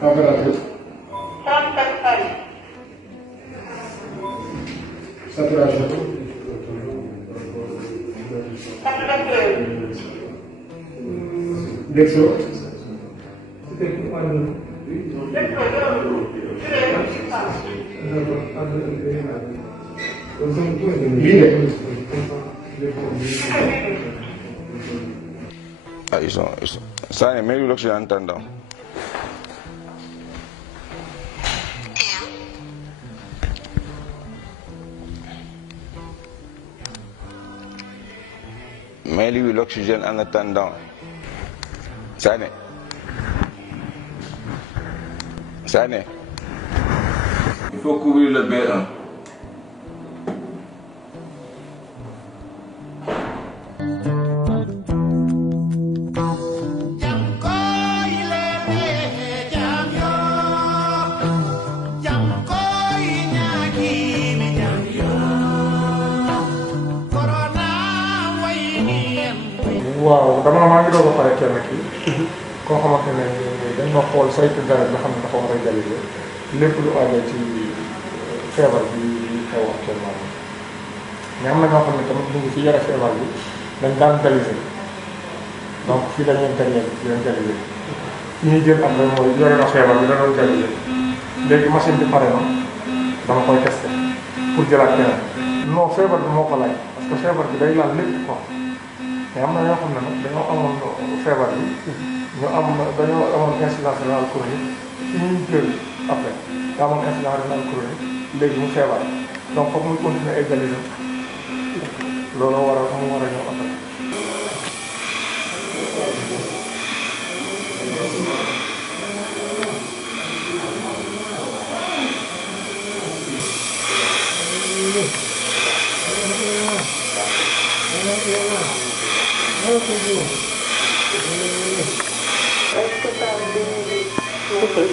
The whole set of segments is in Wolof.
Température. Saturation. Dextro. Ah, ils sont... Ça, mais le j'ai entendant. Mets-lui l'oxygène en attendant. Sané. Sané. Il faut couvrir le B1. waaw maa ngi doog a pare kenn kii koo xamante ne dañ ma xool saytu dara nga xam ne dafa war a dialysé lépp lu aajo ci feebar bi xew actuellement mais am na ñoo xam ne tamit ñu ngi fi yore feebar bi dañ daan dialysé donc fii la ñuy internet di leen dialysé fi ñuy jël après mooy yore na feebar bi da doon dialysé léegi machine bi pare na dama koy testé pour jëlaat keneen non feebar bi moo ko laaj parce que feebar bi day laal lépp quoi. mais am na ñoo xam ne nag dañoo amoon feebar bi dañoo amoon insuffisance rénale chronique ci ñuy jël après daa amoon insuffisance rénale chronique léegi mu feebar donc foog muy continuer ay dialyse loolu war a mu war a ñëw après.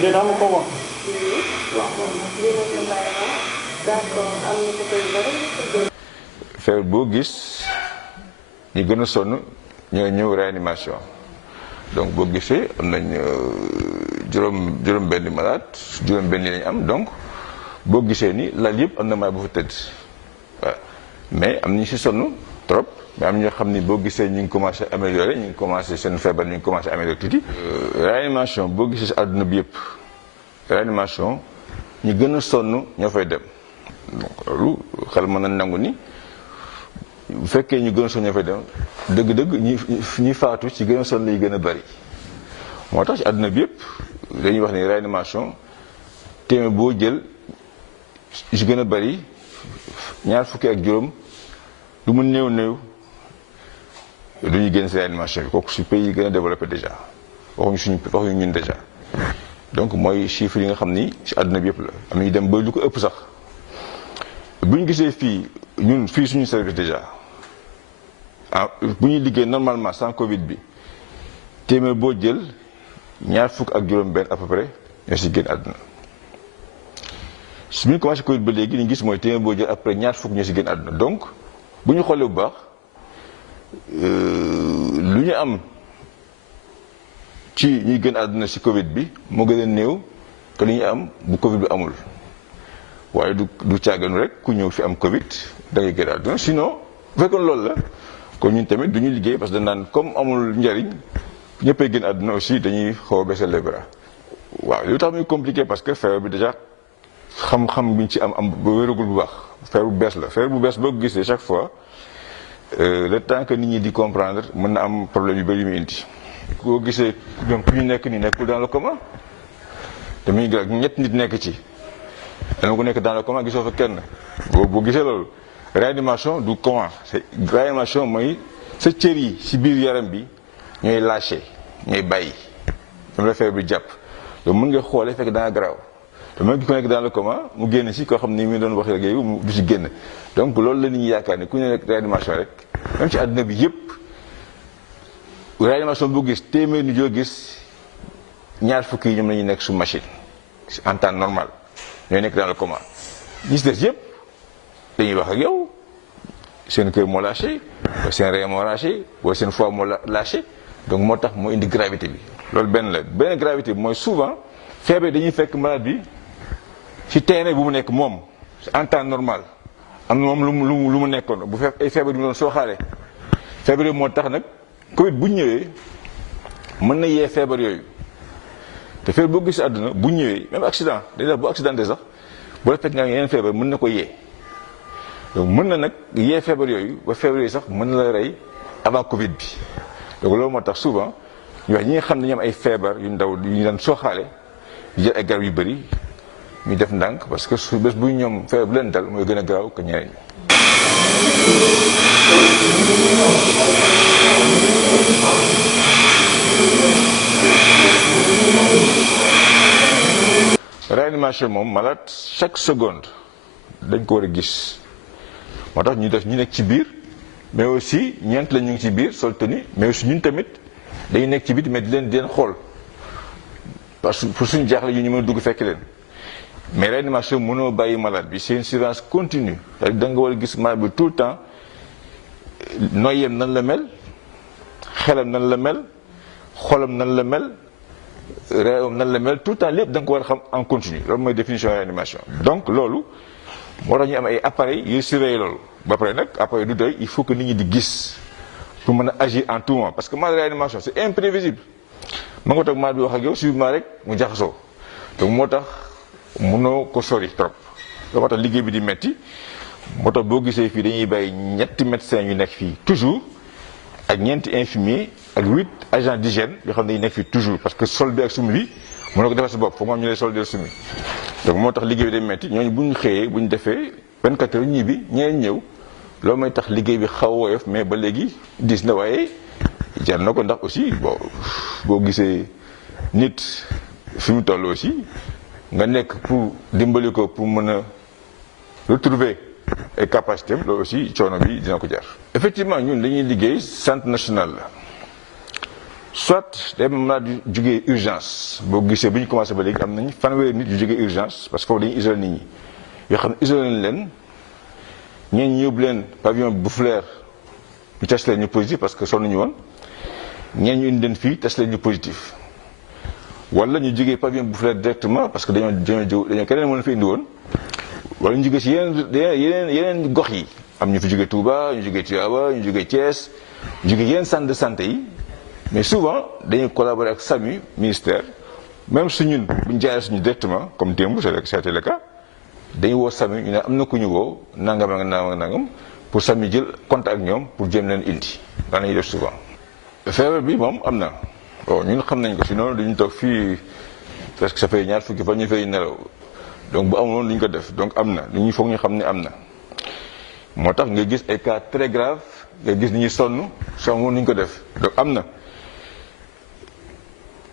Dia dah mau kau. Feebar boo gis ñi gën a sonn ñoo ñëw réanimation donc boo gisee am nañ juróom benn malade juróom benn lañ am donc boo gisee ni lal yëpp am na may bu fa tëdd waaw mais am nañu si sonn trop mais am ñoo xam ni boo gisee ñu ngi commencé améliorer ñu ngi commencé seen feebar ñu ngi commencé améliorer tuuti. réanimation boo gisee si àdduna bi yëpp réanimation ñi gën a sonn ñoo fay dem donc loolu xel mën na nangu ni bu fekkee ñu gën a sonn ñoo fay dem dëgg-dëgg ñi faatu ci gën a sonn lay gën a bari moo tax ci àdduna bi yëpp dañuy wax ni réanimation téeméer boo jël ci gën a bari ñaar fukki ak juróom lu mu néew du ñu génn si réanimation bi kooku si pays yi gën a développé déjà waxuñu ñun déjà donc mooy chiffre yi nga xam ni si àdduna bi yëpp la am nañu dem ba lu ko ëpp sax bu ñu gisee fii ñun fii suñu service déjà bu ñuy liggéey normalement sans Covid bi téeméer boo jël ñaar fukk ak juróom-benn à peu près ñoo si génn àdduna su ñu commencé Covid ba léegi li ñu gis mooy téeméer boo jël après ñaar fukk ñoo si génn àdduna donc bu ñu xoolee bu baax lu ñu am ci ñuy gën àdduna si Covid bi moo gën a néew que li ñu am bu Covid bi amul waaye du caaganu rek ku ñëw fi am Covid da ngay gën àdduna sinon bu fekkoon loolu la kon ñun tamit du ñu liggéey parce que dañ naan comme amul njariñ ñëppay gën àdduna aussi dañuy xaw a baisser les bras waaw li tax muy compliqué parce que feebar bi déjà xam-xam bi ñu ci am ba wéragul bu baax feebar bu bees la feebar bu bees boo ko gisee chaque fois le temps que nit ñi di comprendre mën na am problème yu bëri yu muy indi. koo gisee ñoom ku ñu nekk nii nekkul dans le coma te muy ñett nit nekk ci dana ko nekk dans le coma gisoo fa kenn boo gisee loolu réanimation du coma c'est réanimation mooy sa cër yi si biir yaram bi ñooy lâché ñooy bàyyi ñoom la feebar bi jàpp donc mën nga xoolee fekk da nga garaaw te mën nga ko nekk dans le coma mu génn si koo xam ni mi doon wax léegi mu du si génn donc loolu la nit ñi yaakaar ne ku ñu nekk réanimation rek même ci àdduna bi yëpp réanimation boo gis téeméer ni joo gis ñaar fukki yi ñoom la ñuy nekk sous machine en temps normal ñooy nekk dans le coma ñi si des yëpp dañuy wax ak yow seen cœur moo lâché wala seen rein moo lâché wala seen foie moo lâché donc moo tax moo indi gravité bi. loolu benn la benn gravité bi mooy souvent feebar dañuy fekk malade bi ci terrain bu mu nekk moom en temps normal am na moom lu mu nekkoon bu fekk ay feebar yu mu doon sooxaale feebar yooyu moo tax nag Covid bu ñëwee mën na yee feebar yooyu te feebar boo gis àdduna bu ñëwee même accident dañuy wax bu accidenté sax bu la fekk nga yeneen feebar mën na ko yee donc mën na nag yee feebar yooyu ba feebar yooyu sax mën na la rey avant Covid bi donc loolu moo tax souvent ñu wax ñi nga xam ne ñu am ay feebar yu ndaw yu ñu daan sooxaale yu jël ay garab yu bëri ñu def ndànk parce que su bés bu ñoom feebar bu leen dal mooy gën a gaaw que ñeneen ñi. Réanimation moom malade chaque seconde dañ ko war a gis moo tax ñu def ñu nekk ci biir mais aussi ñeent la ñu ngi ci biir sol tenue mais aussi ñun tamit dañuy nekk ci biir mais di leen xool parce que pour suñu jaaxle yu ñu mën a dugg fekk leen mais réanimation mënoo bàyyi malade bi c'est une surveillance continue da nga war a gis malade bi tout le temps noyyam nan la mel xelam nan la mel xolam nan la mel réewam nan la mel tout le temps lépp da nga ko war a xam en continu loolu mooy définition réanimation donc loolu moo tax ñu am ay appareils yuy surveiller loolu ba pare nag appareil du doy il faut que nit ñi di gis pour mën a agir en tout moment parce que malade réanimation c'est imprévisible ma nga toog malade bi wax ak yow subitement rek mu jaxasoo donc moo tax mënoo ko sori trop loolu moo tax liggéey bi di metti moo tax boo gisee fii dañuy bàyyi ñetti médecins yu nekk fii toujours ak ñeenti infirmiers ak 8 agents d'hygiène yoo xam ne dañuy nekk fii toujours parce que sol bi ak sumi bi mënoo ko defal sa bopp foog moom ñu lay sol del sumi donc moo tax liggéey bi day metti ñooñu bu ñu xëyee bu ñu defee 24 heures ñii bi ñeneen ñëw loolu mooy tax liggéey bi xaw a woyof mais ba léegi dis na waaye jar na ko ndax aussi boo gisee nit fi mu toll aussi nga nekk pour dimbali ko pour mën a retrouver ay capacité am loolu aussi coono bi dina ko jar. effectivement ñun dañuy liggéey centre national la soit day mën naa jugee urgence boo gisee bu ñu commencé ba léegi am nañ fanweeri nit yu jugee urgence parce que foofu dañuy isolé nit ñi yoo xam ne isolé nañ leen ñeen ñu yóbbu leen pavillon Boufflers ñu test leen ñu positif parce que sonn ñu woon ñeen ñu indi leen fii test leen ñu positif wala ñu jugee pavillon Boufflers directement parce que dañoo keneen mën na fi indi woon wala ñu jógee ci yeneen gox yi am ñu fi jógee Touba ñu jógee Tivaouane ñu jógee Thiès ñu jógee yeneen centre de santé yi mais souvent dañuy collaborer ak SAMU ministère même su ñun bu ñu jaaree suñu directement comme démb c'était le cas dañuy woo SAMU ñu ne am na ku ñu woo nangam ak nangam pour SAMU jël contact ak ñoom pour jéem leen indi daan nañu def souvent. feebar bi moom am na bon ñun xam nañ ko sinon duñu toog fii parce que ça fait ñaar fukki fan ñu fay nelaw. donc bu amoon lu ñu ko def donc am na li ñuy foog ñu xam ne am na moo tax nga gis ay cas très grave nga gis ni ñuy sonn nu ñu ko def donc am na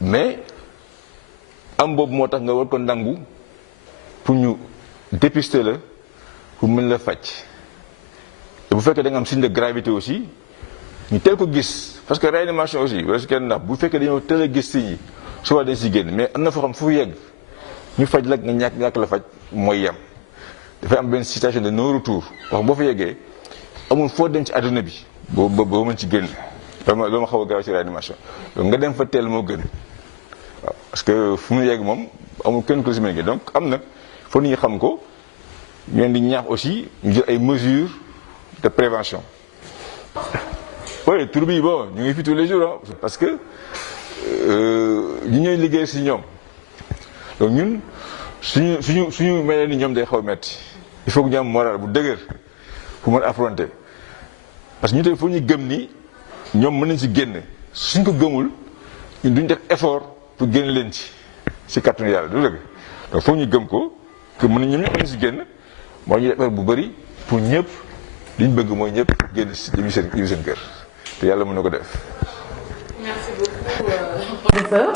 mais am boobu moo tax nga war ko nangu pour ñu dépister la pour mën la faj te bu fekkee da nga am signe de gravité aussi ñu teel ko gis parce que réanimation aussi wala si kenn ndax bu fekkee dañoo teel a gis signes yi souvent dañ si génn mais am na foo xam fu yegg ñu faj la nga ñàkk la faj mooy yem dafay am benn situation de non retour wax boo fa yeggee amul foo dem ci àdduna bi boo mën ci génn loolu ma xaw a gaaw ci réanimation donc nga dem fa teel moo gën waaw parce que fu mu yegg moom amul kenn ko si mën donc am na foo nit ñi xam ko ñu leen di ñaax aussi ñu jël ay mesures de prévention. oui tur bi bon ñu ngi fi tous les jours parce que ñu ñooy liggéey si ñoom. donc ñun suñu mel ni ñoom day xaw a metti il faut que ñu am moral bu dëgër pour mën affronter parce que ñu tey foo ñu gëm ni ñoom mën nañ ci génn suñ ko gëmul ñun duñ def effort pour génn leen ci kàttanu yàlla du dëgg donc foog ñu gëm ko que mën nañ ñoom ñëpp mën nañ ci génn moo ñu def effort bu bëri pour ñëpp liñ bëgg mooy ñëpp génn ci ñibbi seen kër te yàlla mën na ko def. Merci beaucoup, professeur.